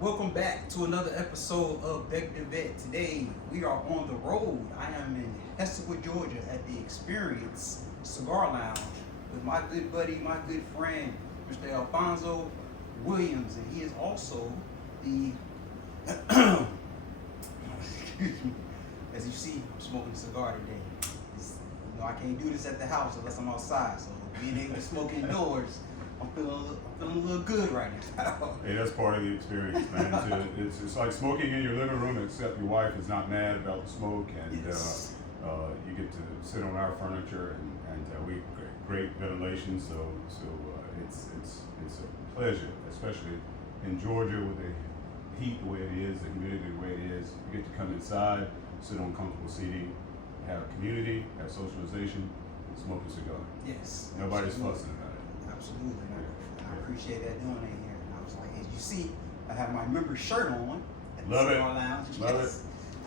Welcome back to another episode of Beck the Vet. Today we are on the road. I am in Hesterwood, Georgia at the Experience Cigar Lounge with my good buddy, my good friend, Mr. Alfonzo Williams, and he is also the excuse me. As you see, I'm smoking a cigar today. I can't do this at the house unless I'm outside, so being able to smoke indoors, I'm feeling a little good right now. Hey, that's part of the experience, man. It's like smoking in your living room, except your wife is not mad about the smoke, and Yes. you get to sit on our furniture, and we great ventilation. So it's a pleasure, especially in Georgia with the heat the way it is, the humidity the way it is. You get to come inside, sit on comfortable seating, have community, have socialization, and smoke a cigar. Yes. Nobody's absolutely. fussing about it. Absolutely. And I appreciate that doing it here. And I was like, as you see, I have my member shirt on at the Love it. Cigar Lounge. Love Yes.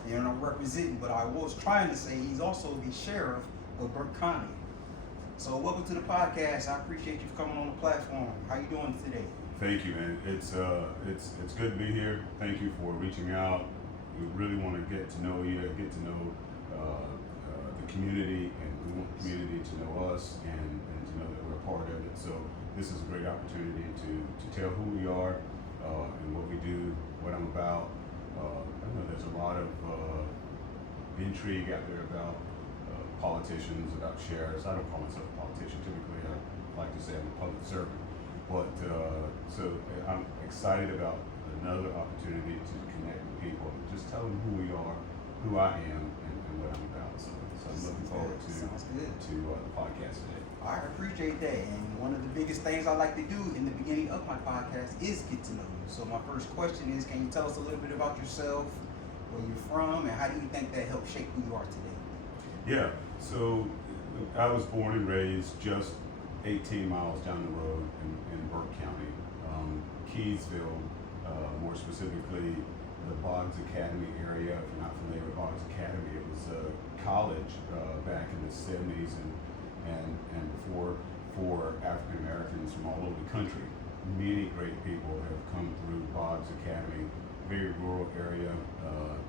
You know, I'm representing, but I was trying to say he's also the sheriff of Burke County. So welcome to the podcast. I appreciate you for coming on the platform. How you doing today? Thank you, man. It's good to be here. Thank you for reaching out. We really want to get to know you, get to know the community, and we want the community to know us and to know that we're a part of it. So this is a great opportunity to tell who we are and what we do, what I'm about. I know there's a lot of intrigue out there about politicians, about sheriffs. I don't call myself a politician typically. I like to say I'm a public servant. But so I'm excited about another opportunity to connect with people, just tell them who we are, who I am, and what I'm about. So I'm looking forward to the podcast today. I appreciate that. And one of the biggest things I like to do in the beginning of my podcast is get to know you. So my first question is, can you tell us a little bit about yourself, where you're from, and how do you think that helped shape who you are today? Yeah, so I was born and raised just 18 miles down the road in Burke County, Keysville, more specifically the Boggs Academy area. If you're not familiar with Boggs Academy, it was a college back in the 70s and before for African Americans from all over the country. Many great people have come through Boggs Academy, very rural area.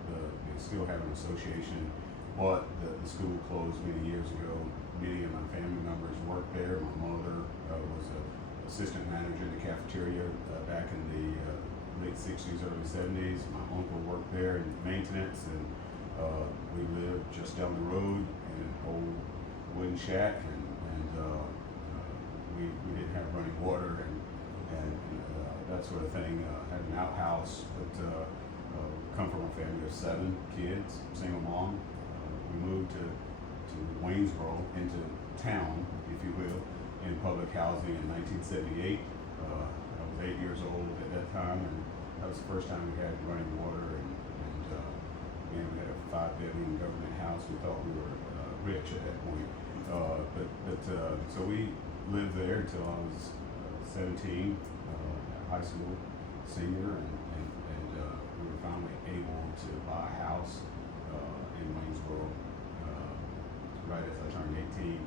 They still have an association, but the school closed many years ago. Many of my family members worked there. My mother was an assistant manager in the cafeteria back in the late 60s, early 70s. My uncle worked there in maintenance, and we lived just down the road in an old wooden shack, and we didn't have running water and that sort of thing. Had an outhouse, but come from a family of 7 kids, single mom. We moved to Waynesboro, into town, if you will, in public housing in 1978. I was 8 years old at that time, and that was the first time we had running water, and we had a 5-bedroom government house. We thought we were rich at that point. So we lived there until I was 17, high school senior, and we were finally able to buy a house in Waynesboro right as I turned 18.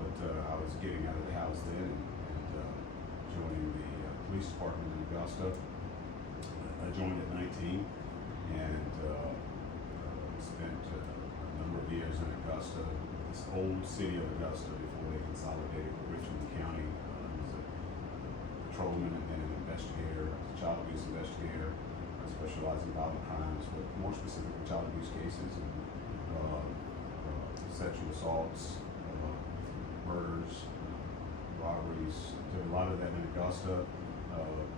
But I was getting out of the house then and joining the police department in Augusta. I joined at 19 and spent a number of years in Augusta, this old city of Augusta, before they consolidated with Richmond County. I was a patrolman and then an investigator, a child abuse investigator. I specialize in violent crimes, but more specifically child abuse cases and sexual assaults, murders, robberies. Did a lot of that in Augusta.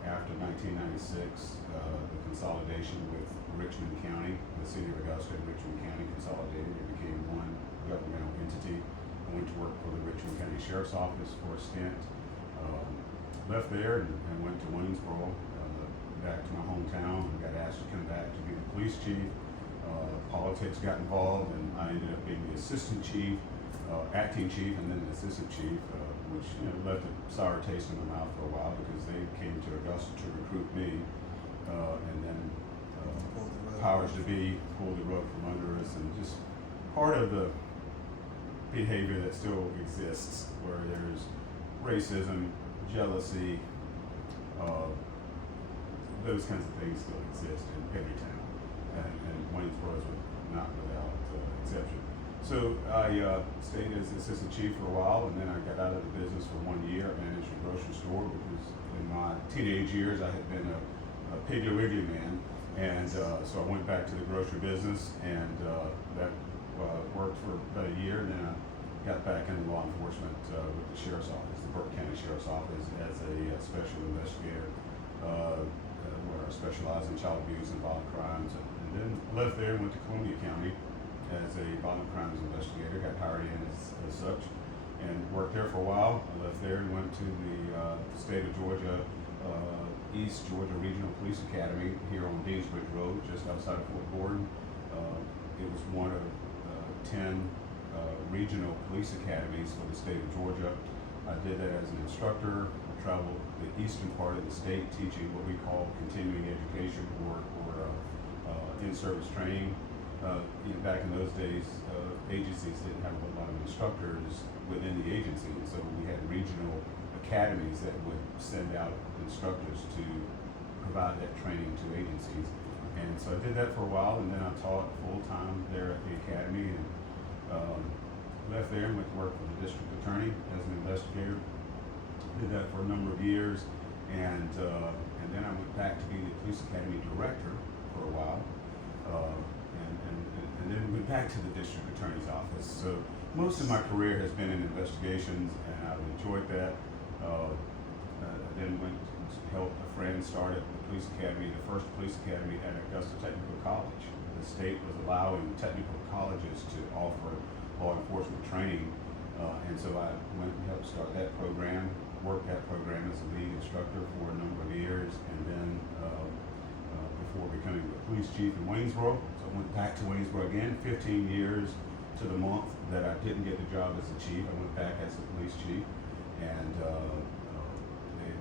After 1996, the consolidation with Richmond County, the city of Augusta and Richmond County consolidated. It became one governmental entity. I went to work for the Richmond County Sheriff's Office for a stint. Left there and went to Waynesboro, back to my hometown, and got asked to come back to be the police chief. Politics got involved, and I ended up being the assistant chief, acting chief, and then the assistant chief, which left a sour taste in my mouth for a while because they came to Augusta to recruit me, and then powers to be pulled the rug from under us, and just part of the behavior that still exists, where there's racism, jealousy, those kinds of things still exist in every town, and Waynesboro is not without exception. So I stayed as assistant chief for a while, and then I got out of the business for 1 year. I managed a grocery store because in my teenage years I had been a Piggly Wiggly man, and so I went back to the grocery business, and that worked for about a year, and then I got back into law enforcement with the sheriff's office, the Burke County Sheriff's Office, as a special investigator, where I specialize in child abuse and violent crimes, and then left there and went to Columbia County as a violent crimes investigator, got hired in as such, and worked there for a while. I left there and went to the state of Georgia, East Georgia Regional Police Academy here on Deansbridge Road, just outside of Fort Gordon. It was one of 10 regional police academies for the state of Georgia. I did that as an instructor. I traveled the eastern part of the state teaching what we call continuing education or in-service training. Back in those days, agencies didn't have a lot of instructors within the agency, and so we had regional academies that would send out instructors to provide that training to agencies. And so I did that for a while, and then I taught full-time there at the academy, and left there and went to work for the district attorney as an investigator. Did that for a number of years, and then I went back to be the police academy director for a while. And then went back to the district attorney's office. So most of my career has been in investigations, and I've enjoyed that. Then went to help a friend start at the police academy, the first police academy at Augusta Technical College. The state was allowing technical colleges to offer law enforcement training, and so I went and helped start that program, worked that program as a lead instructor for a number of years, and then before becoming the police chief in Waynesboro. So I went back to Waynesboro again, 15 years to the month that I didn't get the job as a chief. I went back as a police chief, and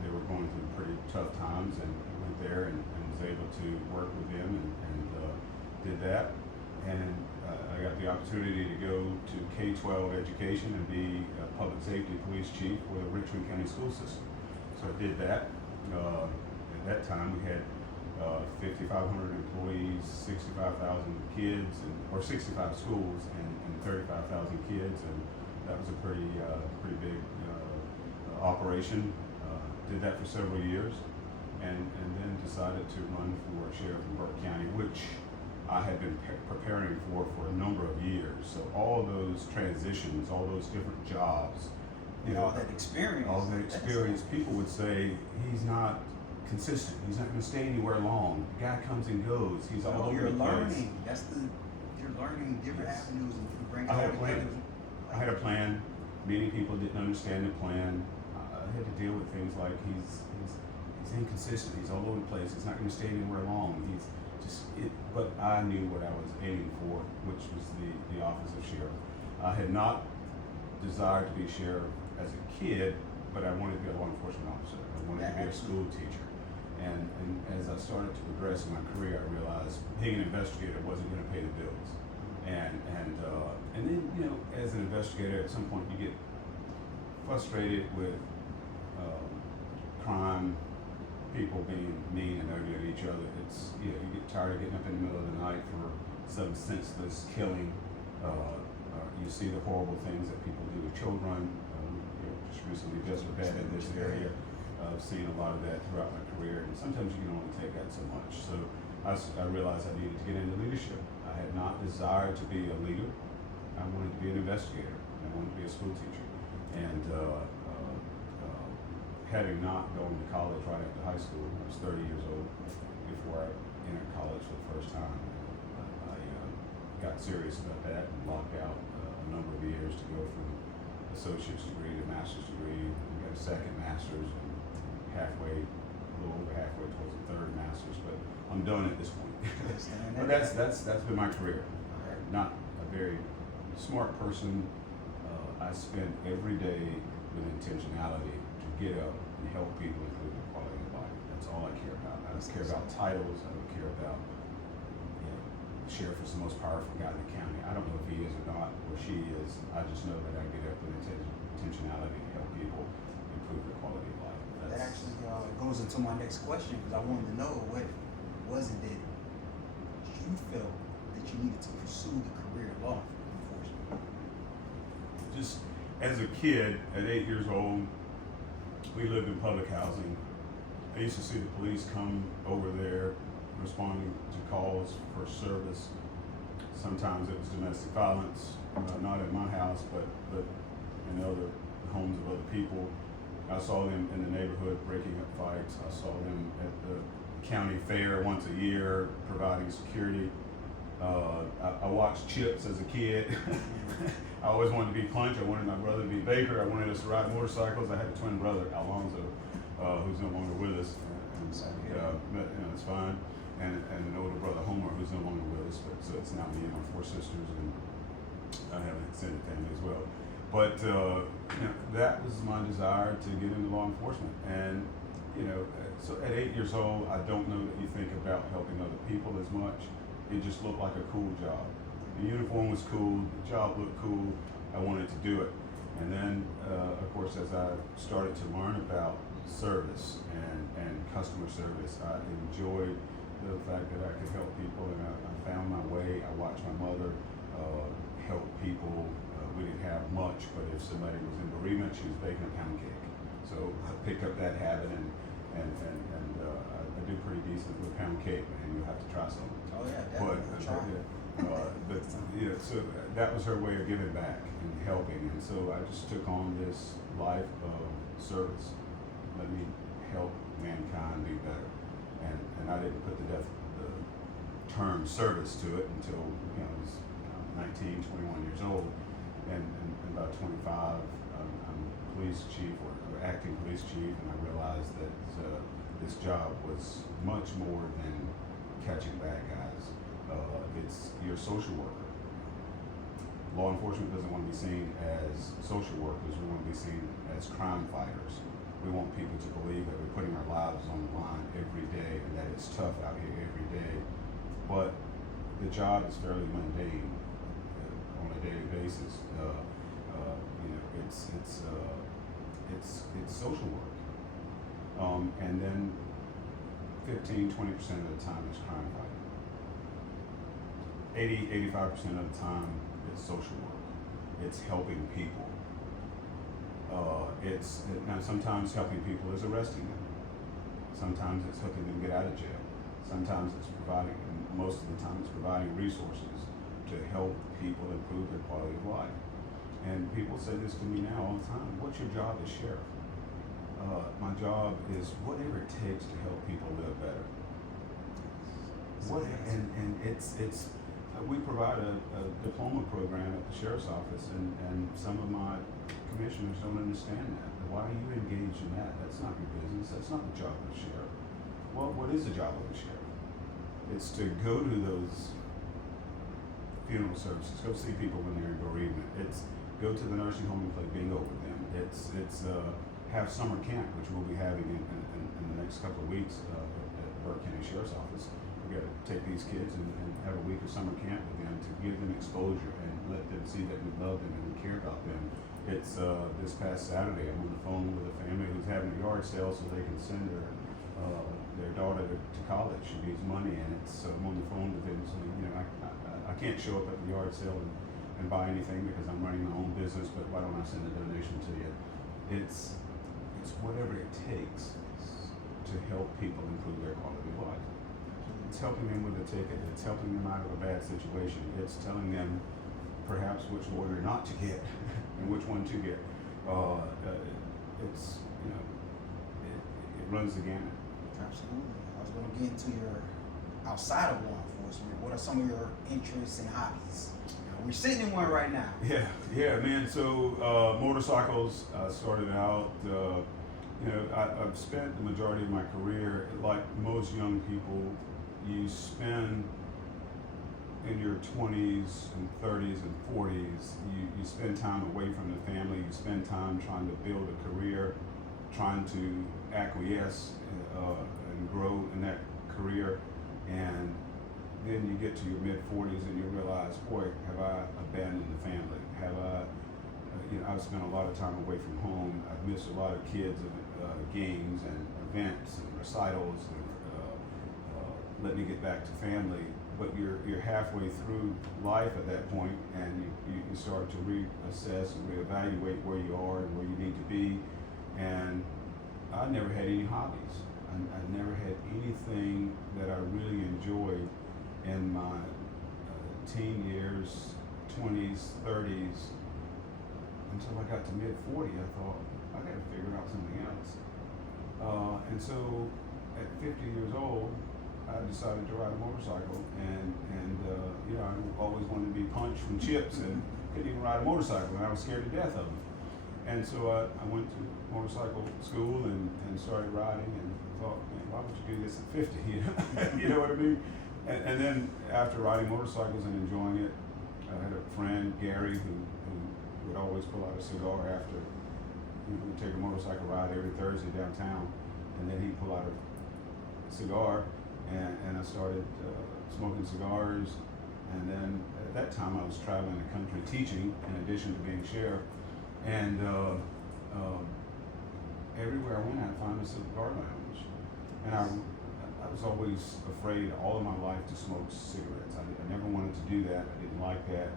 they were going through pretty tough times, and I went there and was able to work with them and did that. And I got the opportunity to go to K-12 education and be a public safety police chief for the Richmond County school system. So I did that. At that time, we had 5,500 employees, 65,000 kids, or 65 schools, and 35,000 kids, and that was a pretty big operation. Did that for several years, and then decided to run for sheriff in Burke County, which I had been preparing for a number of years. So all those transitions, all those different jobs, all that experience, people would say he's not consistent. He's not going to stay anywhere long. The guy comes and goes. He's all over the place. You're learning different avenues, and you bring. I had a plan. Many people didn't understand the plan. I had to deal with things like he's inconsistent. He's all over the place. He's not going to stay anywhere long. But I knew what I was aiming for, which was the office of sheriff. I had not desired to be sheriff as a kid, but I wanted to be a law enforcement officer. I wanted to be a school teacher. And as I started to progress in my career, I realized being an investigator wasn't going to pay the bills. And then, as an investigator, at some point you get frustrated with crime, people being mean and ugly at each other. You get tired of getting up in the middle of the night for some senseless killing. You see the horrible things that people do to children. Just recently, just bad in this area. I've seen a lot of that throughout my career, and sometimes you can only take that so much. So I realized I needed to get into leadership. I had not desired to be a leader. I wanted to be an investigator. I wanted to be a school teacher. And having not gone to college right after high school, I was 30 years old before I entered college for the first time. I got serious about that and locked out a number of years to go from associate's degree to master's degree. I got a second master's, and a little over halfway towards a third master's, but I'm done at this point. But that's been my career. Not a very smart person. I spend every day with intentionality to get up and help people improve their quality of life. That's all I care about. I don't care about titles. I don't care about sheriff is the most powerful guy in the county. I don't know if he is or not, or she is. I just know that I get up with intentionality to help people improve their quality of life. That actually goes into my next question, because I wanted to know what was it that you felt that you needed to pursue the career of law enforcement? Just as a kid, at 8 years old, we lived in public housing. I used to see the police come over there responding to calls for service. Sometimes it was domestic violence, not in my house, but in other homes of other people. I saw them in the neighborhood breaking up fights. I saw them at the county fair once a year providing security. I watched Chips as a kid. I always wanted to be Punch. I wanted my brother to be Baker. I wanted us to ride motorcycles. I had a twin brother, Alfonzo, who's no longer with us. But it's fine. And an older brother, Homer, who's no longer with us. But so it's now me and my 4 sisters, and I have an extended family as well. But that was my desire to get into law enforcement. And so at 8 years old, I don't know that you think about helping other people as much. It just looked like a cool job. The uniform was cool, the job looked cool, I wanted to do it. And then, of course, as I started to learn about service and customer service, I enjoyed the fact that I could help people, and I found my way. I watched my mother help people. We didn't have much, but if somebody was in bereavement, she was baking a pound cake. So I picked up that habit, and I do pretty decent with pound cake, and you'll have to try some. Oh yeah, definitely. So that was her way of giving back and helping, and so I just took on this life of service. Let me help mankind be better, and I didn't put the term service to it until I was 19, 21 years old, and about 25, I'm police chief or acting police chief, and I realized that this job was much more than catching bad guys. It's your social worker. Law enforcement doesn't want to be seen as social workers. We want to be seen as crime fighters. We want people to believe that we're putting our lives on the line every day, and that it's tough out here every day. But the job is fairly mundane on a daily basis. It's social work, and then 15-20% of the time is crime fighting. 80-85% of the time is social work. It's helping people. Now sometimes helping people is arresting them. Sometimes it's helping them get out of jail. Sometimes it's providing, and most of the time it's providing resources to help people improve their quality of life. And people say this to me now all the time: what's your job as sheriff? My job is whatever it takes to help people live better. We provide a diploma program at the sheriff's office, and some of my commissioners don't understand that. Why are you engaged in that? That's not your business. That's not the job of the sheriff. Well, what is the job of the sheriff? It's to go to those funeral services, go see people when they're in bereavement. It's go to the nursing home and play bingo with them. It's have summer camp, which we'll be having in the next couple of weeks at Burke County Sheriff's Office. We got to take these kids and have a week of summer camp with them to give them exposure and let them see that we love them and we care about them. It's this past Saturday, I'm on the phone with a family who's having a yard sale so they can send their daughter to college. She needs money, and I'm on the phone with them saying, I can't show up at the yard sale and buy anything because I'm running my own business, but why don't I send a donation to you? It's whatever it takes to help people improve their quality of life. It's helping them with a ticket. It's helping them out of a bad situation. It's telling them perhaps which lawyer not to get and which one to get. It runs the gamut. Absolutely. I was going to get into your outside of law enforcement. What are some of your interests and hobbies? We're sitting in one right now. Yeah, man. So motorcycles. I started out. I've spent the majority of my career, like most young people, you spend in your 20s and 30s and 40s, you spend time away from the family, you spend time trying to build a career, trying to acquiesce and grow in that career, and then you get to your mid 40s and you realize, boy, have I abandoned the family? Have I I've spent a lot of time away from home. I've missed a lot of kids' games and events and recitals, and let me get back to family. But you're halfway through life at that point, and you start to reassess and reevaluate where you are and where you need to be. And I never had any hobbies. I never had anything that I really enjoyed in my teen years, 20s, 30s, until I got to mid-40. I thought, I got to figure out something else. And so at 50 years old, I decided to ride a motorcycle, and I always wanted to be punched from chips and couldn't even ride a motorcycle, and I was scared to death of them. And so I went to motorcycle school and started riding, and thought, man, why would you do this at 50? You know what I mean? And then after riding motorcycles and enjoying it, I had a friend, Gary, who would always pull out a cigar after we'd take a motorcycle ride every Thursday downtown, and then he'd pull out a cigar, and I started smoking cigars. And then at that time I was traveling the country teaching in addition to being sheriff, and everywhere I went I'd find a cigar lounge, and I was always afraid all of my life to smoke cigarettes. I never wanted to do that. I didn't like that.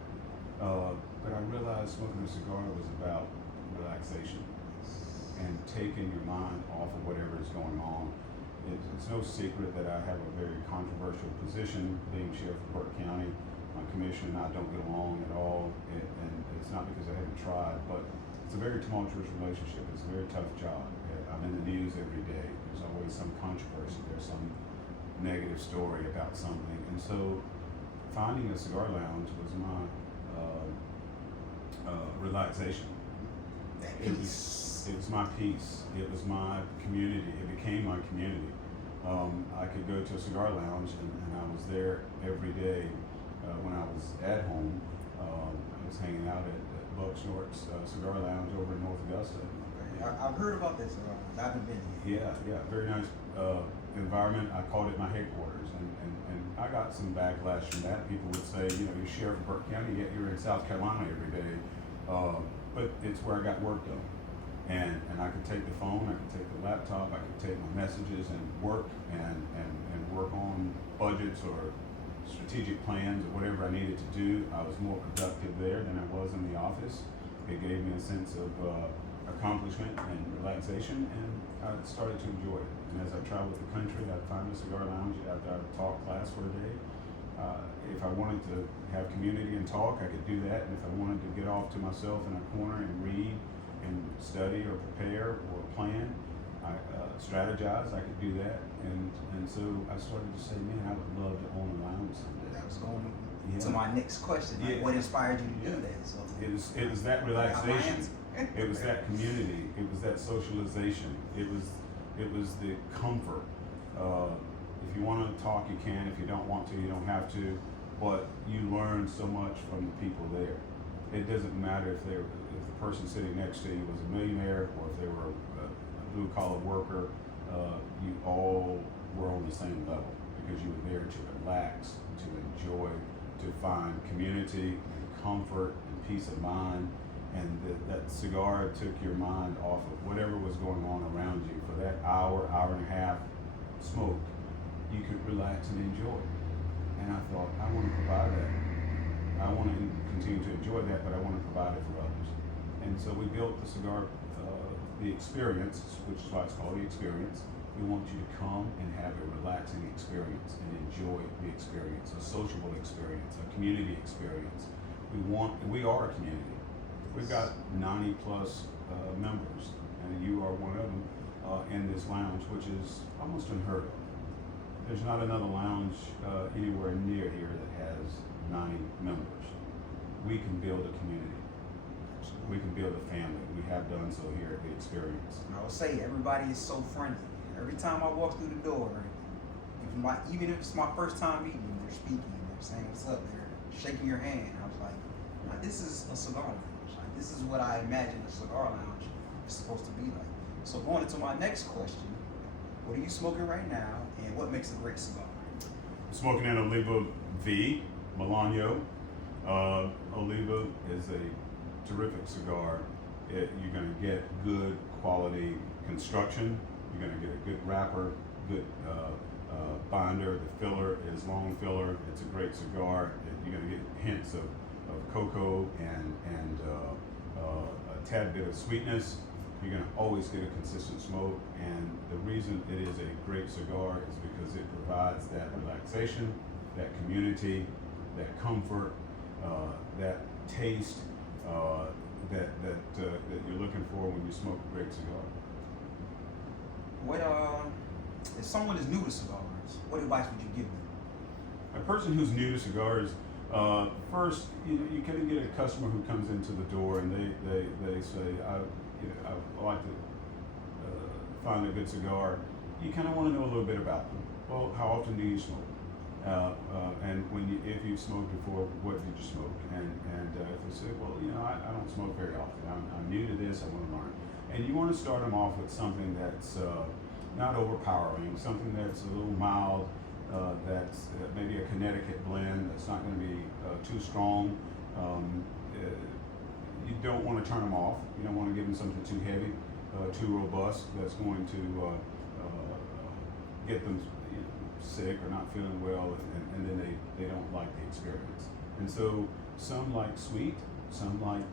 But I realized smoking a cigar was about relaxation and taking your mind off of whatever is going on. It's no secret that I have a very controversial position being sheriff of Burke County. My commissioner and I don't get along at all, and it's not because I haven't tried, but it's a very tumultuous relationship. It's a very tough job. I'm in the news every day. There's always some controversy. There's some negative story about something. And so finding a cigar lounge was my relaxation. It was my peace. It was my community. It became my community. I could go to a cigar lounge, and I was there every day. When I was at home, I was hanging out at Buck Short's Cigar Lounge over in North Augusta. I've heard about this. I haven't been here. Yeah, very nice environment. I called it my headquarters, and I got some backlash from that. People would say, you're sheriff of Burke County, yet you're in South Carolina every day. But it's where I got work done. And I could take the phone, I could take the laptop, I could take my messages and work and work on budgets or strategic plans or whatever I needed to do. I was more productive there than I was in the office. It gave me a sense of accomplishment and relaxation, and I started to enjoy it. And as I traveled the country, I'd find a cigar lounge after I'd talk class for a day. If I wanted to have community and talk, I could do that. And if I wanted to get off to myself in a corner and read and study or prepare or plan, strategize, I could do that. And so I started to say, man, I would love to own a lounge someday. That was going to my next question. Like, what inspired you to do that? So it was that relaxation. It was that community. It was that socialization. It was the comfort. If you want to talk, you can. If you don't want to, you don't have to. But you learn so much from the people there. It doesn't matter if the person sitting next to you was a millionaire or if they were a blue-collar worker. You all were on the same level because you were there to relax, to enjoy, to find community and comfort and peace of mind. And that cigar took your mind off of whatever was going on around you. For that hour and a half smoke, you could relax and enjoy. And I thought, I want to provide that. I want to continue to enjoy that, but I want to provide it for others. And so we built the cigar, the experience, which is why it's called the experience. We want you to come and have a relaxing experience and enjoy the experience, a sociable experience, a community experience. We are a community. We've got 90 plus members, and you are one of them in this lounge, which is almost unheard of. There's not another lounge anywhere near here that has 90 members. We can build a community. We can build a family. We have done so here at the experience. I would say everybody is so friendly. Every time I walk through the door, even if it's my first time meeting you, they're speaking, they're saying what's up, they're shaking your hand. I was like, this is a cigar lounge. Like, this is what I imagine a cigar lounge is supposed to be like. So going into my next question, what are you smoking right now, and what makes a great cigar? I'm smoking an Oliva V, Milano. Oliva is a terrific cigar, you're going to get good quality construction. You're going to get a good wrapper, good binder. The filler is long filler. It's a great cigar. You're going to get hints of cocoa and a tad bit of sweetness. You're going to always get a consistent smoke, and the reason it is a great cigar is because it provides that relaxation, that community, that comfort, that taste that you're looking for when you smoke a great cigar. What if someone is new to cigars, what advice would you give them? A person who's new to cigars, first, you can get a customer who comes into the door and they say, I like to find a good cigar. You kind of want to know a little bit about them. Well, how often do you smoke? And if you've smoked before, what did you smoke? And if they say, well, I don't smoke very often. I'm new to this. I want to learn. And you want to start them off with something that's not overpowering, something that's a little mild. That's maybe a Connecticut blend that's not going to be too strong. You don't want to turn them off. You don't want to give them something too heavy, too robust. That's going to get them sick or not feeling well, and then they don't like the experience. And so some like sweet, some like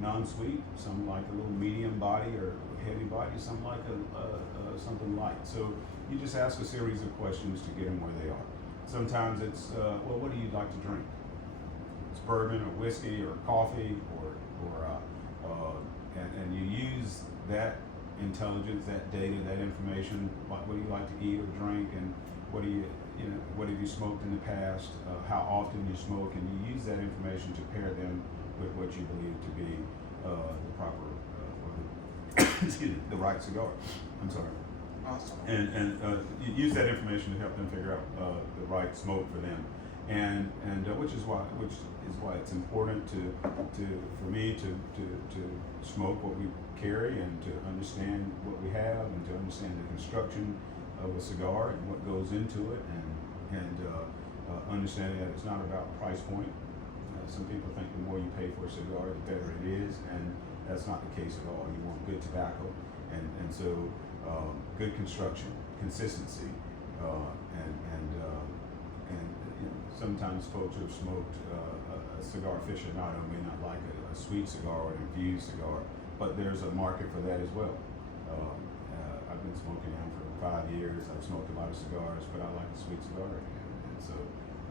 non-sweet, some like a little medium body or heavy body, some like something light. So you just ask a series of questions to get them where they are. Sometimes it's, well, what do you like to drink? It's bourbon or whiskey or coffee and you use that intelligence, that data, that information. What do you like to eat or drink, and what have you smoked in the past? How often you smoke, and you use that information to pair them with what you believe to be the proper, the right cigar. I'm sorry. Awesome. And you use that information to help them figure out the right smoke for them, and which is why it's important for me to smoke what we carry and to understand what we have and to understand the construction of a cigar and what goes into it, and understanding that it's not about price point. Some people think the more you pay for a cigar, the better it is, and that's not the case at all. You want good tobacco, and so good construction, consistency, and sometimes folks who have smoked a cigar aficionado may not like a sweet cigar or an infused cigar, but there's a market for that as well. I've been smoking now for 5 years. I've smoked a lot of cigars, but I like a sweet cigar, and so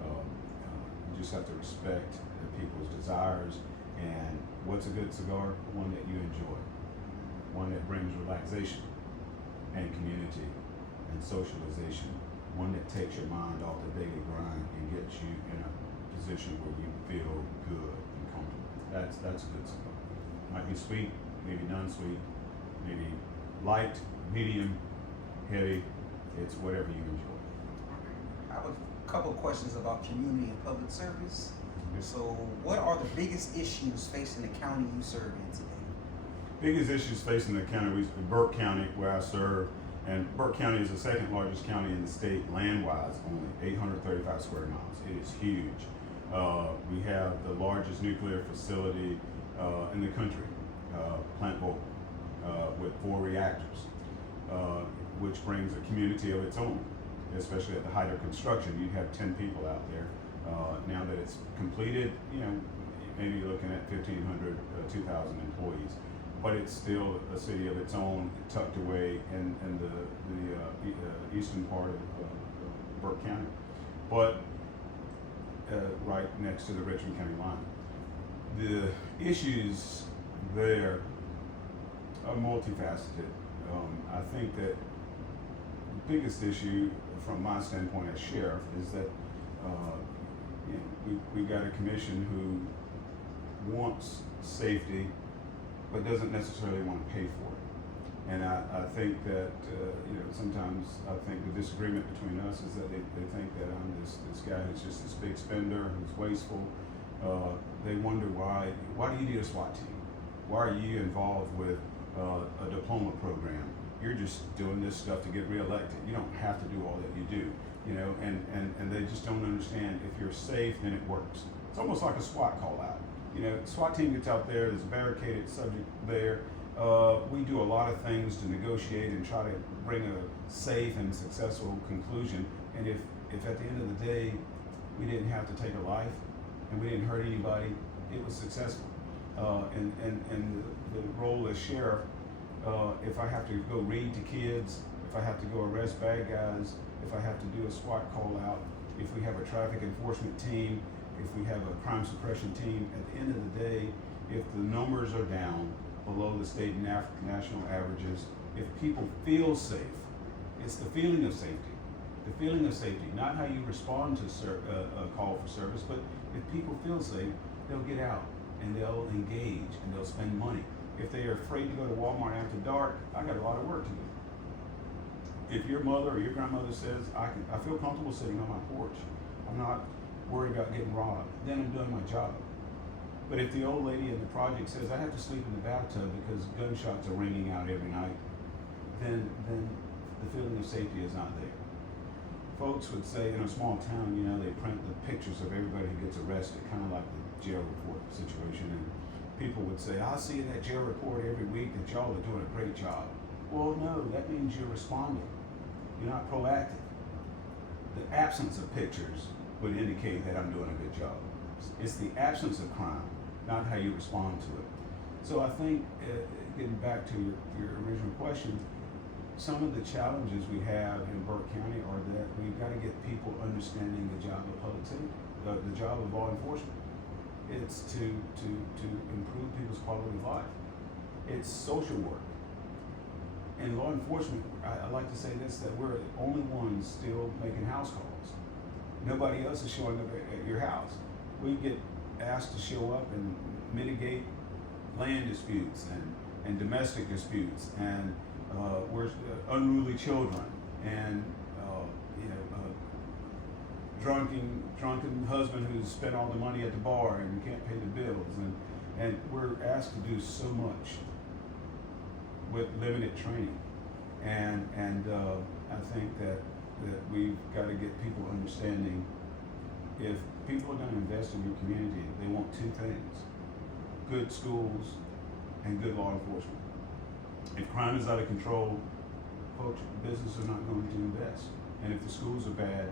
you just have to respect people's desires. And what's a good cigar? One that you enjoy, one that brings relaxation and community and socialization, one that takes your mind off the daily grind and gets you in a position where you feel good and comfortable. That's a good cigar. Might be sweet, maybe non-sweet, maybe light, medium, heavy. It's whatever you enjoy. I have a couple of questions about community and public service. So what are the biggest issues facing the county you serve in today? Biggest issues facing the county, Burke County, where I serve, and Burke County is the second largest county in the state land-wise, only 835 square miles. It is huge. We have the largest nuclear facility in the country, Plant Vogtle, with 4 reactors, which brings a community of its own, especially at the height of construction. You'd have 10 people out there. Now that it's completed, maybe you're looking at 1,500, 2,000 employees. But it's still a city of its own, tucked away in the eastern part of Burke County, but right next to the Richmond County line. The issues there are multifaceted. I think that the biggest issue from my standpoint as sheriff is that we got a commission who wants safety but doesn't necessarily want to pay for it. And I think that sometimes I think the disagreement between us is that they think that I'm this guy who's just this big spender, who's wasteful. They wonder why do you need a SWAT team? Why are you involved with a diploma program? You're just doing this stuff to get reelected. You don't have to do all that you do, and they just don't understand if you're safe, then it works. It's almost like a SWAT call out. SWAT team gets out there, there's a barricaded subject there. We do a lot of things to negotiate and try to bring a safe and successful conclusion. And if at the end of the day, we didn't have to take a life and we didn't hurt anybody, it was successful. And the role as sheriff, if I have to go read to kids, if I have to go arrest bad guys, if I have to do a SWAT call out, if we have a traffic enforcement team, if we have a crime suppression team, at the end of the day, if the numbers are down below the state and national averages, if people feel safe, it's the feeling of safety. The feeling of safety, not how you respond to a call for service, but if people feel safe, they'll get out and they'll engage and they'll spend money. If they are afraid to go to Walmart after dark, I got a lot of work to do. If your mother or your grandmother says, I feel comfortable sitting on my porch, I'm not worried about getting robbed, then I'm doing my job. But if the old lady in the project says, I have to sleep in the bathtub because gunshots are ringing out every night, then the feeling of safety is not there. Folks would say in a small town, they print the pictures of everybody who gets arrested, kind of like the jail report situation. And people would say, I see in that jail report every week that y'all are doing a great job. Well, no, that means you're responding. You're not proactive. The absence of pictures would indicate that I'm doing a good job. It's the absence of crime, not how you respond to it. So I think, getting back to your original question, some of the challenges we have in Burke County are that we've got to get people understanding the job of public safety, the job of law enforcement. It's to improve people's quality of life. It's social work. In law enforcement, I like to say this, that we're the only ones still making house calls. Nobody else is showing up at your house. We get asked to show up and mitigate land disputes and domestic disputes and we're unruly children and drunken husband who's spent all the money at the bar and can't pay the bills, and we're asked to do so much with limited training, and I think that we've got to get people understanding, if people are going to invest in your community, they want two things: good schools and good law enforcement. If crime is out of control, folks, businesses are not going to invest. And if the schools are bad,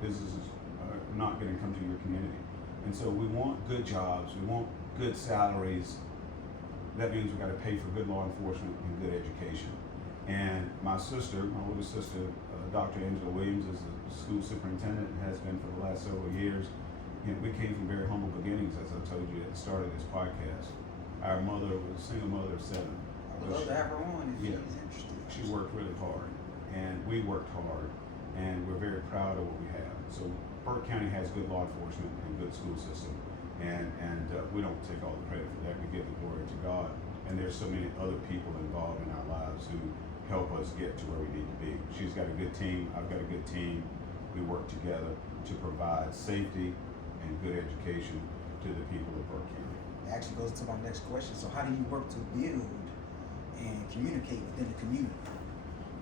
businesses are not going to come to your community. And so we want good jobs, we want good salaries. That means we've got to pay for good law enforcement and good education. And my older sister, Dr. Angela Williams, is the school superintendent and has been for the last several years. We came from very humble beginnings, as I told you at the start of this podcast. Our mother was a single mother of 7. I would love to have her on if she's interested. She worked really hard, and we worked hard, and we're very proud of what we have. So Burke County has good law enforcement and good school system, and we don't take all the credit for that. We give the glory to God, and there's so many other people involved in our lives who help us get to where we need to be. She's got a good team. I've got a good team. We work together to provide safety and good education to the people of Burke County. It actually goes to my next question. So how do you work to build and communicate within the community?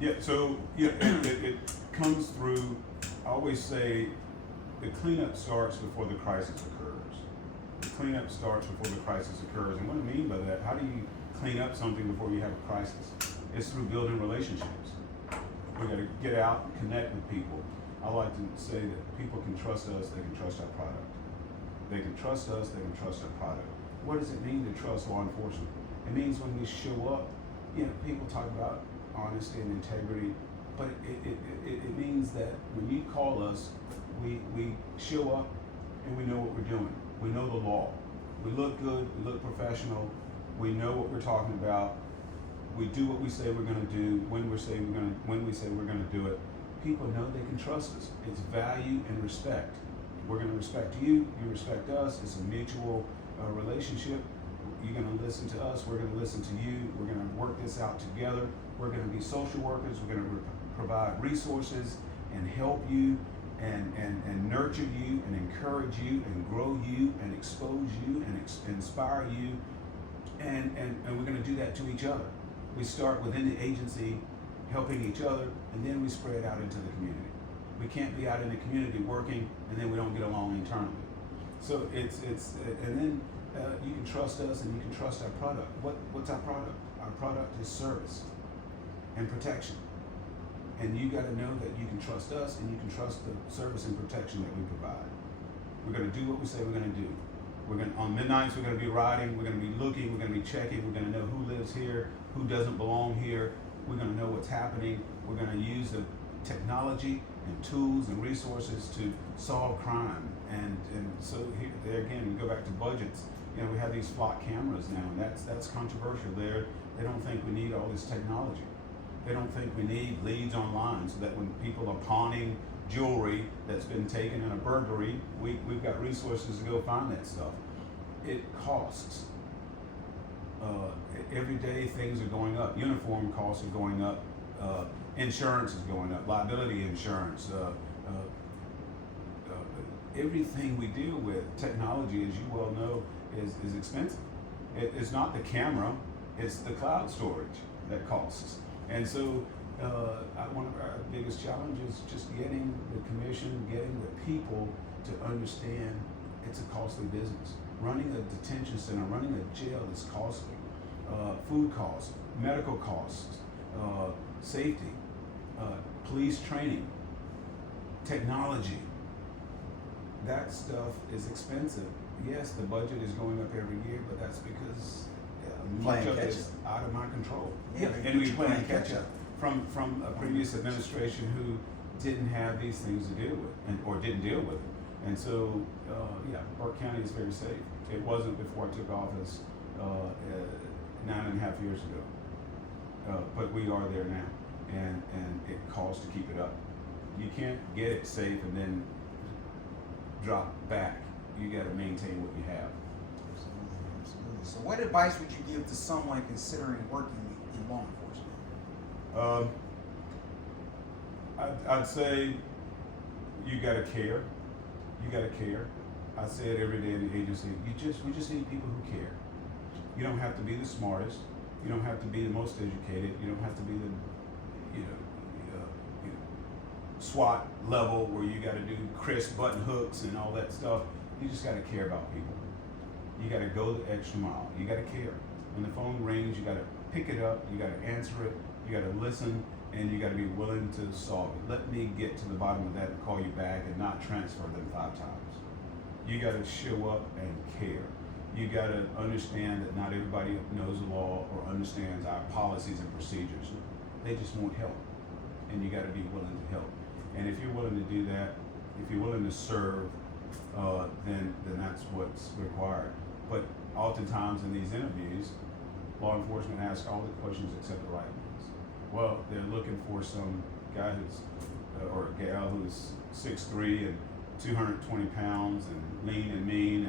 Yeah, so it comes through, I always say, the cleanup starts before the crisis occurs. The cleanup starts before the crisis occurs. And what I mean by that, how do you clean up something before you have a crisis? It's through building relationships. We got to get out and connect with people. I like to say that people can trust us, they can trust our product. They can trust us, they can trust our product. What does it mean to trust law enforcement? It means when we show up, people talk about honesty and integrity, but it means that when you call us, we show up and we know what we're doing. We know the law. We look good, we look professional, we know what we're talking about, we do what we say we're gonna do, when we say we're gonna do it. People know they can trust us. It's value and respect. We're gonna respect you, you respect us, it's a mutual relationship. You're going to listen to us, we're going to listen to you, we're going to work this out together, we're going to be social workers, we're going to provide resources and help you and nurture you and encourage you and grow you and expose you and inspire you, and we're going to do that to each other. We start within the agency helping each other, and then we spread out into the community. We can't be out in the community working and then we don't get along internally. So it's and then you can trust us and you can trust our product. What's our product? Our product is service and protection. And you got to know that you can trust us and you can trust the service and protection that we provide. We're going to do what we say we're going to do. On midnights, we're going to be riding, we're going to be looking, we're going to be checking, we're going to know who lives here, who doesn't belong here. We're going to know what's happening. We're going to use the technology and tools and resources to solve crime. And so here, there again, we go back to budgets. You know, we have these flock cameras now, and that's controversial. They don't think we need all this technology. They don't think we need leads online so that when people are pawning jewelry that's been taken in a burglary, we've got resources to go find that stuff. It costs. Every day things are going up. Uniform costs are going up. Insurance is going up. Liability insurance. Everything we deal with, technology, as you well know, is expensive. It's not the camera, it's the cloud storage that costs. And so one of our biggest challenges is just getting the commission, getting the people to understand it's a costly business. Running a detention center, running a jail is costly. Food costs, medical costs, safety, police training, technology. That stuff is expensive. Yes, the budget is going up every year, but that's because much of it is out of my control. Yeah, and we playing catch up from a previous administration who didn't have these things to deal with, or didn't deal with it. And so, Burke County is very safe. It wasn't before I took office 9.5 years ago, but we are there now, and it costs to keep it up. You can't get it safe and then drop back. You got to maintain what you have. Absolutely. So what advice would you give to someone considering working in law enforcement? I'd say you got to care. You got to care. I say it every day in the agency. We just need people who care. You don't have to be the smartest. You don't have to be the most educated. You don't have to be the SWAT level where you got to do crisp button hooks and all that stuff. You just got to care about people. You got to go the extra mile. You got to care. When the phone rings, you got to pick it up. You got to answer it. You got to listen, and you got to be willing to solve it. Let me get to the bottom of that and call you back, and not transfer them 5 times. You got to show up and care. You got to understand that not everybody knows the law or understands our policies and procedures. They just want help, and you got to be willing to help. And if you're willing to do that, if you're willing to serve, then that's what's required. But oftentimes in these interviews, law enforcement asks all the questions except the right ones. Well, they're looking for some guy or a gal who's 6'3" and 220 pounds and lean and mean,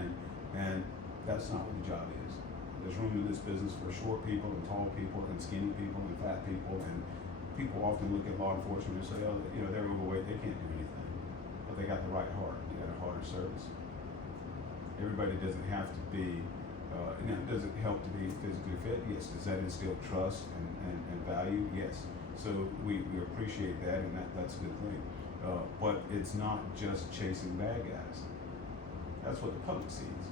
and that's not what the job is. There's room in this business for short people and tall people and skinny people and fat people, and people often look at law enforcement and say, oh, they're overweight, they can't do anything. But they got the right heart, they got a heart of service. Everybody doesn't have to be, does it help to be physically fit? Yes. Does that instill trust and value? Yes. So we appreciate that, and that's a good thing. But it's not just chasing bad guys. That's what the public sees.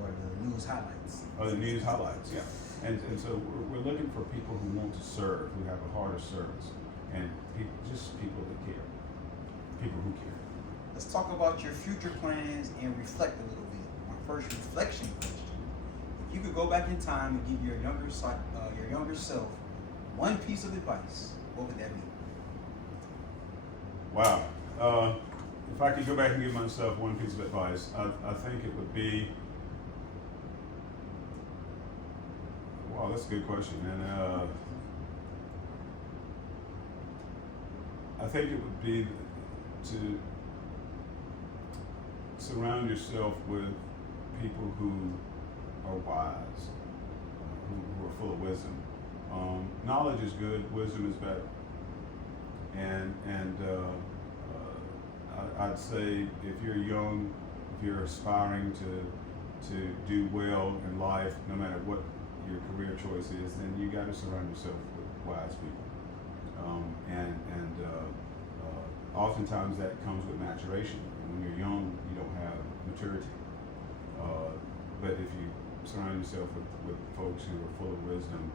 Or the news highlights. Or the news highlights, yeah. And so we're looking for people who want to serve, who have a heart of service, and just people that care, people who care. Let's talk about your future plans and reflect a little bit. My first reflection question: if you could go back in time and give your younger self one piece of advice, what would that be? Wow. If I could go back and give myself one piece of advice, I think it would be. Wow, that's a good question, and I think it would be to surround yourself with people who are wise, who are full of wisdom. Knowledge is good, wisdom is better, and I'd say if you're young, if you're aspiring to do well in life, no matter what your career choice is, then you got to surround yourself with wise people. Oftentimes that comes with maturation. When you're young, you don't have maturity. but if you surround yourself with folks who are full of wisdom,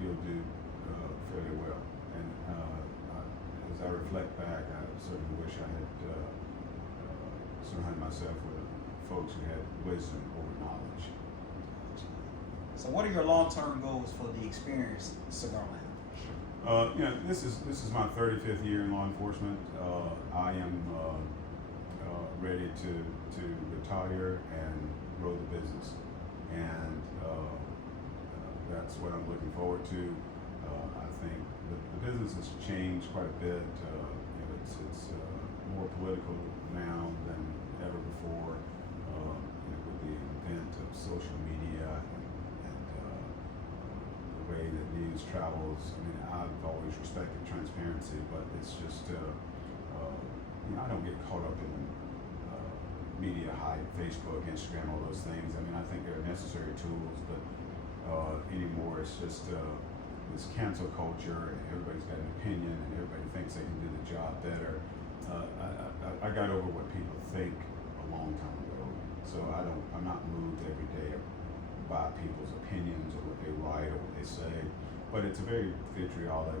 you'll do fairly well. And as I reflect back, I certainly wish I had surrounded myself with folks who had wisdom over knowledge. So what are your long-term goals for the Experience Cigar Lounge? This is my 35th year in law enforcement. I am ready to retire and grow the business, and that's what I'm looking forward to. I think the business has changed quite a bit. It's more political now than ever before, with the advent of social media and the way that news travels. I mean, I've always respected transparency, but it's just I don't get caught up in media hype, Facebook, Instagram, all those things. I mean, I think they're necessary tools, but anymore it's just this cancel culture, and everybody's got an opinion, and everybody thinks they can do the job better. I got over what people think a long time ago, so I'm not moved every day by people's opinions or what they write or what they say. But it's a very vitriolic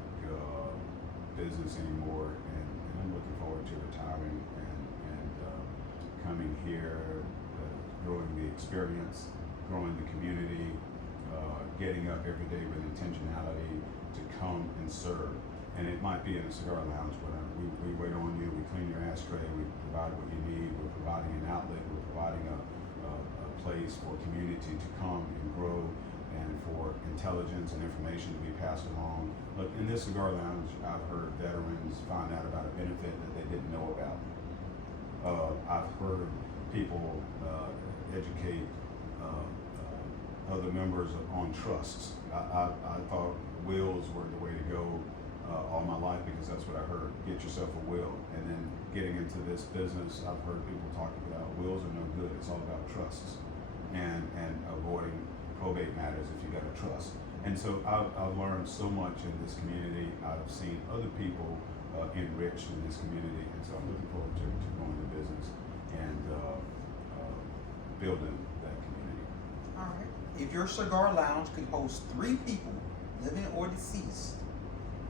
business anymore, and I'm looking forward to retiring and coming here, growing the experience, growing the community, getting up every day with intentionality to come and serve. And it might be in a cigar lounge, but we wait on you, we clean your ashtray, we provide what you need, we're providing an outlet, we're providing a place for community to come and grow, and for intelligence and information to be passed along. Look, in this cigar lounge, I've heard veterans find out about a benefit that they didn't know about. I've heard people educate other members on trusts. I thought wills were the way to go all my life, because that's what I heard. Get yourself a will. And then getting into this business, I've heard people talk about wills are no good. It's all about trusts and avoiding probate matters if you got a trust. And so I've learned so much in this community. I've seen other people enriched in this community, and so I'm looking forward to growing the business and building that community. All right. If your cigar lounge could host 3 people, living or deceased,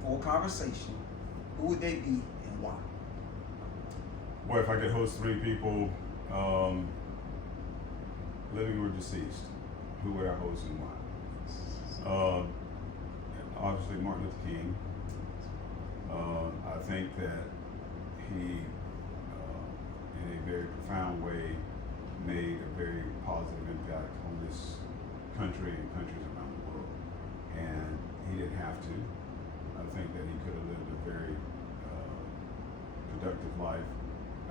for a conversation, who would they be and why? Boy, if I could host 3 people, living or deceased, who would I host and why? Obviously Martin Luther King. I think that he, in a very profound way, made a very positive impact on this country and countries around the world. And he didn't have to. I think that he could have lived a very productive life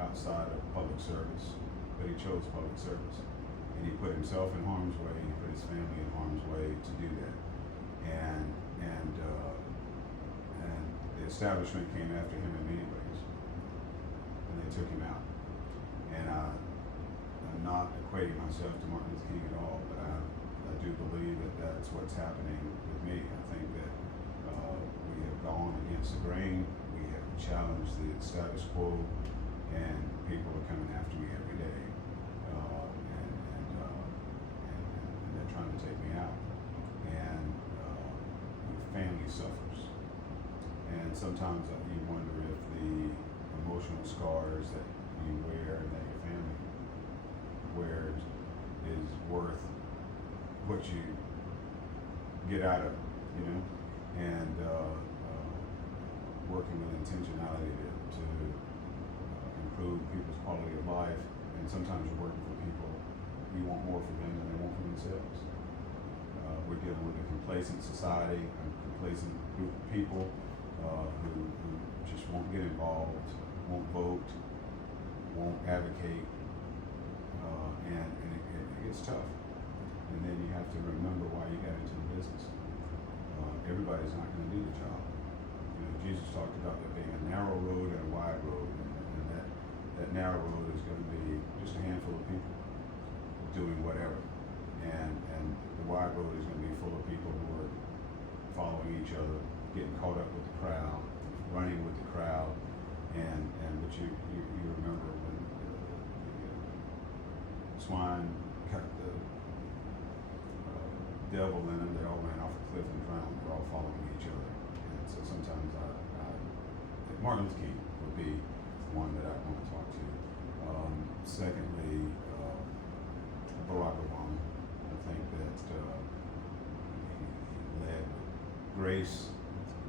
outside of public service, but he chose public service. And he put himself in harm's way, and he put his family in harm's way to do that. And the establishment came after him in many ways, and they took him out. And I'm not equating myself to Martin Luther King at all, but I do believe that that's what's happening with me. I think that we have gone against the grain, we have challenged the status quo, and people are coming after me every day, and they're trying to take me out. And the family suffers. And sometimes you wonder if the emotional scars that you wear and that your family wears is worth what you get out of it, and working with intentionality to improve people's quality of life. And sometimes you're working for people, you want more for them than they want for themselves. We're dealing with a complacent society, a complacent group of people who just won't get involved, won't vote, won't advocate, and it gets tough. And then you have to remember why you got into the business. Everybody's not going to do the job. Jesus talked about there being a narrow road and a wide road, and that narrow road is going to be just a handful of people doing whatever, and the wide road is going to be full of people who are following each other, getting caught up with the crowd, running with the crowd, but you remember when the swine got the devil in them. They all ran off a cliff and drowned. They're all following each other. And so sometimes Martin Luther King would be one that I want to talk to. Secondly, Barack Obama. I think that he led with grace,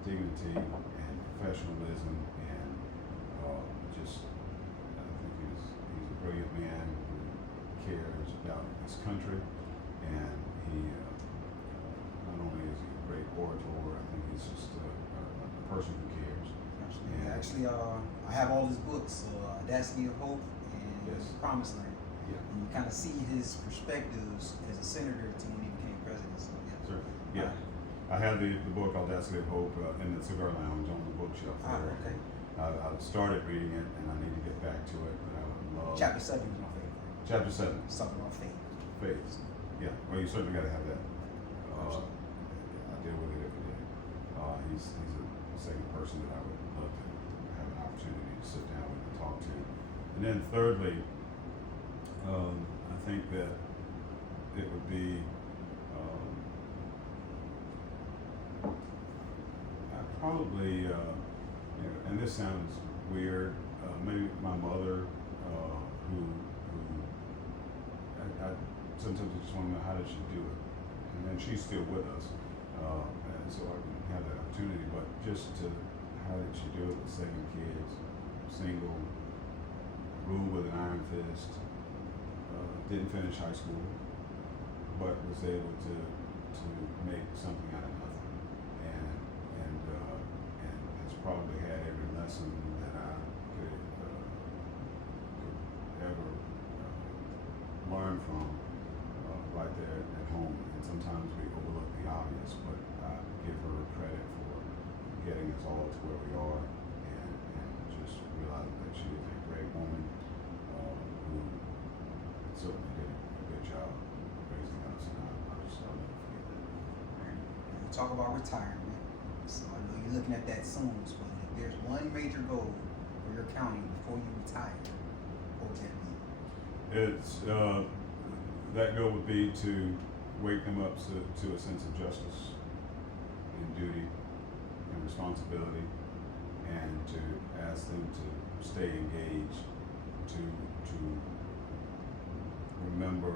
dignity, and professionalism, and just I think he's a brilliant man who cares about his country, and he not only is he a great orator, I think he's just a person who cares. Absolutely. Actually, I have all his books, Audacity of Hope and Yes. Promised Land. Yeah. And you kind of see his perspectives as a senator to when he became president. So, yeah. Certainly. Yeah. I have the book Audacity of Hope in the cigar lounge on the bookshelf there. Okay. I've started reading it, and I need to get back to it, but I would love. Chapter 7 is my favorite. Chapter 7. It's talking about faith. Faith. Yeah. Well, you certainly got to have that. Absolutely. I deal with it every day. He's a second person that I would love to have an opportunity to sit down with and talk to. And then thirdly, I think that it would be I probably and this sounds weird, maybe my mother, who I sometimes I just want to know how did she do it, and she's still with us, and so I can have that opportunity. But just to how did she do it with 7 kids, single, ruled with an iron fist, didn't finish high school, but was able to make something out of nothing, and has probably had every lesson that I could ever learn from right there at home. And sometimes we overlook the obvious, but I give her credit for getting us all to where we are, and just realizing that she is a great woman who certainly did a good job raising us, and I'll never forget that. You talk about retirement, so I know you're looking at that soon, but if there's one major goal for your county before you retire, what would that be? It's that goal would be to wake them up to a sense of justice and duty and responsibility, and to ask them to stay engaged, to remember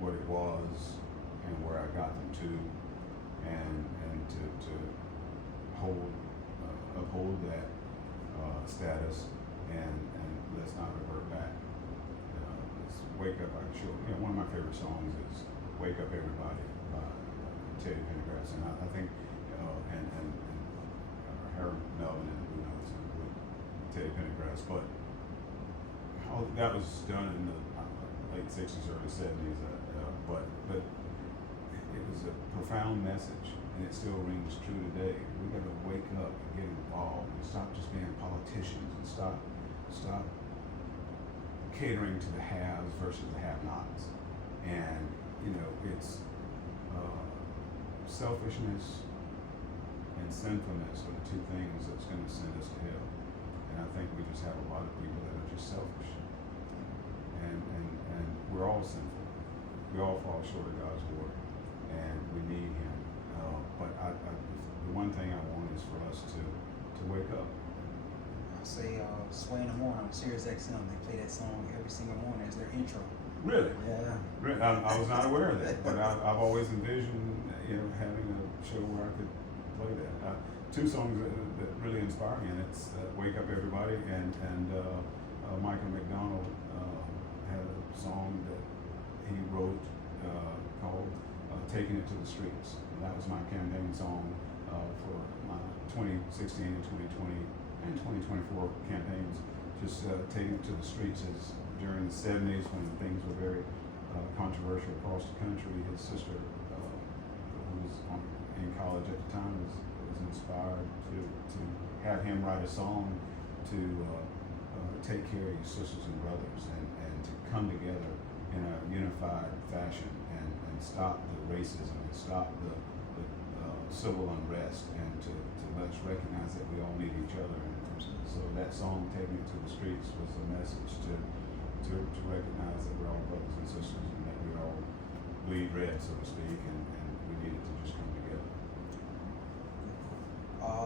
what it was and where I got them to, and to uphold that status, and let's not revert back. Let's wake up. One of my favorite songs is "Wake Up Everybody" by Teddy Pendergrass, and I think and Harold Melvin and who knows with Teddy Pendergrass, but all that was done in the late '60s, early '70s, but it was a profound message, and it still rings true today. We got to wake up and get involved, and stop just being politicians, and stop catering to the haves versus the have-nots. And it's selfishness and sinfulness are the two things that's going to send us to hell. And I think we just have a lot of people that are just selfish. And we're all sinful. We all fall short of God's glory, and we need Him. But the one thing I want is for us to wake up. I say Sway in the Morning on Sirius XM. They play that song every single morning as their intro. Really? Yeah. I was not aware of that, but I've always envisioned having a show where I could play that. 2 songs that really inspire me, and it's "Wake Up Everybody" and Michael McDonald had a song that he wrote called "Taking It to the Streets." And that was my campaign song for my 2016 and 2020 and 2024 campaigns. Just taking it to the streets. As during the '70s, when things were very controversial across the country, his sister, who was in college at the time, was inspired to have him write a song to take care of your sisters and brothers, and to come together in a unified fashion, and stop the racism, and stop the civil unrest, and to let's recognize that we all need each other. And so that song, "Taking It to the Streets," was a message to to recognize that we're all brothers and sisters and that we all bleed red, so to speak, and we needed to just come together.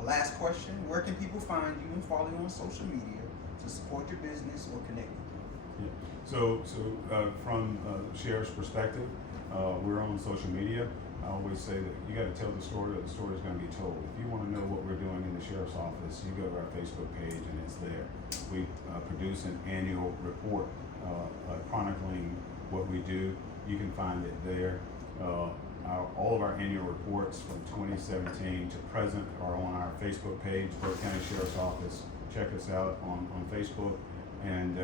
Last question, where can people find you and follow you on social media to support your business or connect with you? Yeah. So from the sheriff's perspective, we're on social media. I always say that you got to tell the story, or the story is going to be told. If you want to know what we're doing in the sheriff's office, you go to our Facebook page and it's there. We produce an annual report chronicling what we do. You can find it there. All of our annual reports from 2017 to present are on our Facebook page, Burke County Sheriff's Office. Check us out on Facebook, and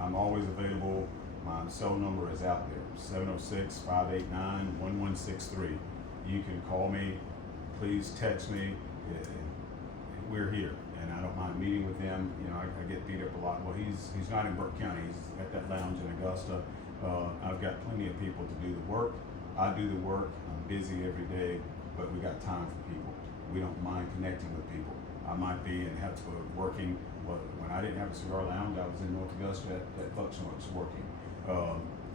I'm always available. My cell number is out there, 706-589-1163. You can call me, please text me. We're here, and I don't mind meeting with him. You know, I get beat up a lot. Well, he's not in Burke County. He's at that lounge in Augusta. I've got plenty of people to do the work. I do the work. I'm busy every day, but we got time for people. We don't mind connecting with people. I might be in Hattiesburg working. Well, when I didn't have a cigar lounge, I was in North Augusta at Bucksworks working.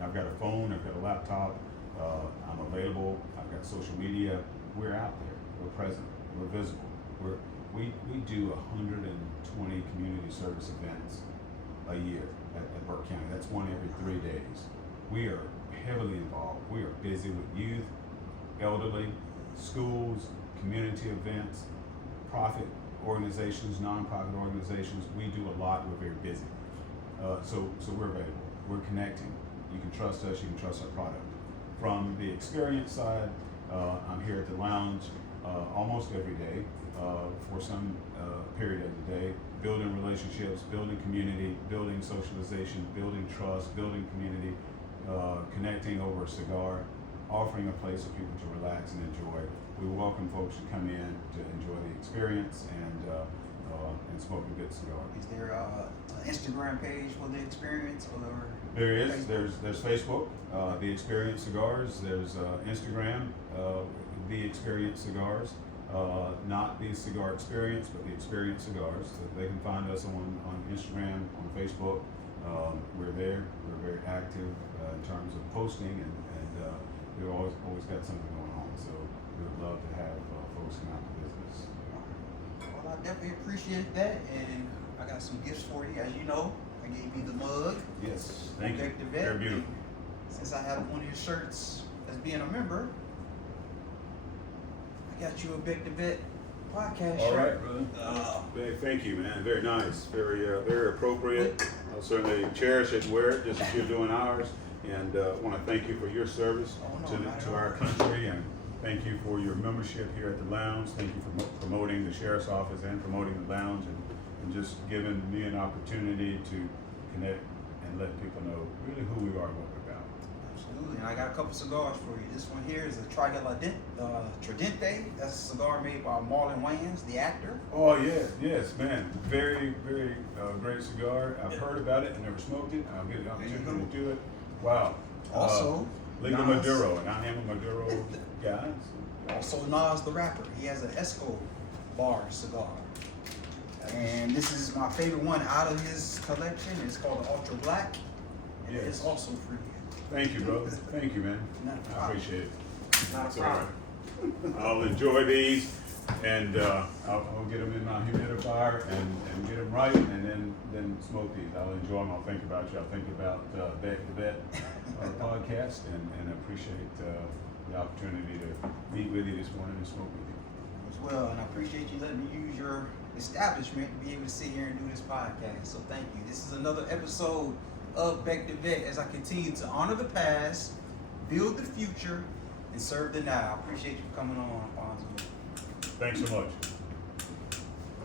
I've got a phone. I've got a laptop. I'm available. I've got social media. We're out there. We're present. We're visible. We do 120 community service events a year at Burke County. That's one every 3 days. We are heavily involved. We are busy with youth, elderly, schools, community events, profit organizations, nonprofit organizations. We do a lot. We're very busy. So we're available. We're connecting. You can trust us. You can trust our product. From the experience side, I'm here at the lounge almost every day for some period of the day, building relationships, building community, building socialization, building trust, building community, connecting over a cigar, offering a place for people to relax and enjoy. We welcome folks to come in to enjoy the experience and smoke a good cigar. Is there an Instagram page for the experience, or there is? Facebook? There's Facebook, The Experience Cigars. There's Instagram, The Experience Cigars. Not the Cigar Experience, but The Experience Cigars. So they can find us on Instagram, on Facebook. We're there. We're very active in terms of posting, and we've always got something going on. So we would love to have folks come out to business. Well, I definitely appreciate that, and I got some gifts for you. As you know, I gave you the mug. Yes, thank you. Beck the Vet. They're beautiful. Since I have one of your shirts as being a member, I got you a Beck the Vet podcast All shirt. right, brother. Thank you, man. Very nice. Very appropriate. I'll certainly cherish it and wear it just as you're doing ours. And want to thank you for your service to our country, and thank you for your membership here at the lounge. Thank you for promoting the sheriff's office and promoting the lounge, and just giving me an opportunity to connect and let people know really who we are and what we're about. Absolutely, and I got a couple cigars for you. This one here is a Tridente. That's a cigar made by Marlon Wayans, the actor. Oh yeah, yes, man. Very great cigar. I've heard about it. I never smoked it. I'll get the opportunity to do it. Wow. Also, Legal Nas. Maduro, and I am a Maduro guy. Also, Nas the rapper. He has an Escobar cigar. And this is my favorite one out of his collection. It's called the Ultra Black. And Yes. it's also for you. Thank you, brother. Thank you, man. Not a I problem. appreciate it. Not a It's all problem. right. I'll enjoy these, and I'll get them in my humidifier and get them right, and then smoke these. I'll enjoy them. I'll think about you. I'll think about Beck the Vet podcast, and appreciate the opportunity to meet with you this morning and smoke with you. As well, and I appreciate you letting me use your establishment to be able to sit here and do this podcast. So thank you. This is another episode of Beck the Vet as I continue to honor the past, build the future, and serve the now. I appreciate you coming on, Alfonzo. Thanks so much.